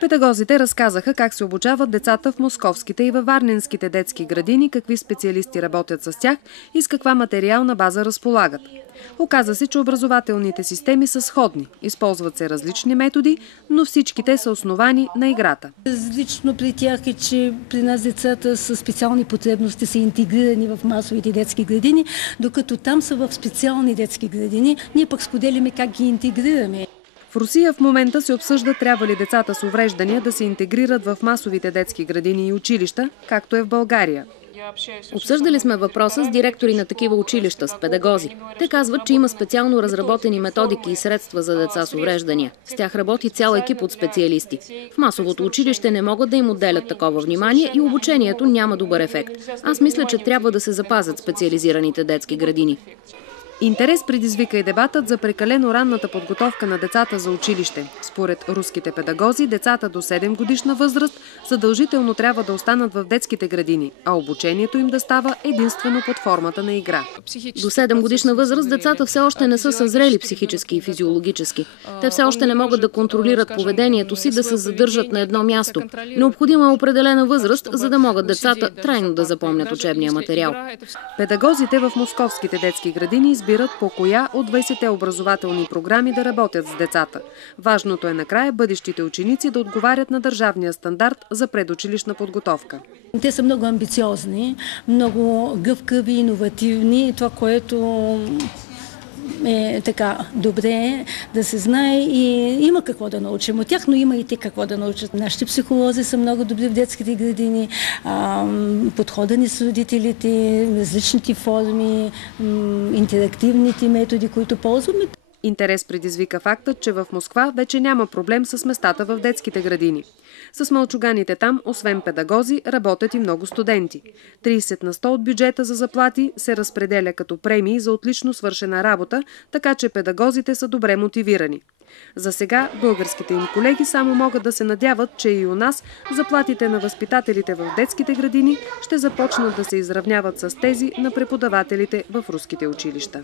Педагозите разказаха как се обучават децата в московските и във варненските детски градини, какви специалисти работят с тях и с каква материална база разполагат. Оказа се, че образователните системи са сходни. Използват се различни методи, но всичките са основани на играта. Различно при тях е, че при нас децата с специални потребности са интегрирани в масовите детски градини, докато там са в специални детски градини. Ние пък споделяме как ги интегрираме. В Русия в момента се обсъжда трябва ли децата с увреждания да се интегрират в масовите детски градини и училища, както е в България. Обсъждали сме въпроса с директори на такива училища, с педагози. Те казват, че има специално разработени методики и средства за деца с увреждания. С тях работи цял екип от специалисти. В масовото училище не могат да им отделят такова внимание и обучението няма добър ефект. Аз мисля, че трябва да се запазят специализираните детски градини. Интерес предизвика и дебатът за прекалено ранната подготовка на децата за училище. Според руските педагози, децата до 7-годишна възраст задължително трябва да останат в детските градини, а обучението им да става единствено под формата на игра. До 7-годишна възраст децата все още не са съзрели психически и физиологически. Те все още не могат да контролират поведението си, да се задържат на едно място. Необходима е определена възраст, за да могат децата трайно да запомнят учебния материал. Педагозите в московските детски градини избират по коя от 20-те образователни програми да работят с децата. Важното е накрая бъдещите ученици да отговарят на държавния стандарт за предучилищна подготовка. Те са много амбициозни, много гъвкави, иновативни. Това, което е така добре да се знае и има какво да научим от тях, но има и те какво да научат. Нашите психолози са много добри в детските градини, подхода ни с родителите, различните форми, интерактивните методи, които ползваме. Интерес предизвика фактът, че в Москва вече няма проблем с местата в детските градини. С мълчуганите там, освен педагози, работят и много студенти. 30% от бюджета за заплати се разпределя като премии за отлично свършена работа, така че педагозите са добре мотивирани. За сега българските им колеги само могат да се надяват, че и у нас заплатите на възпитателите в детските градини ще започнат да се изравняват с тези на преподавателите в руските училища.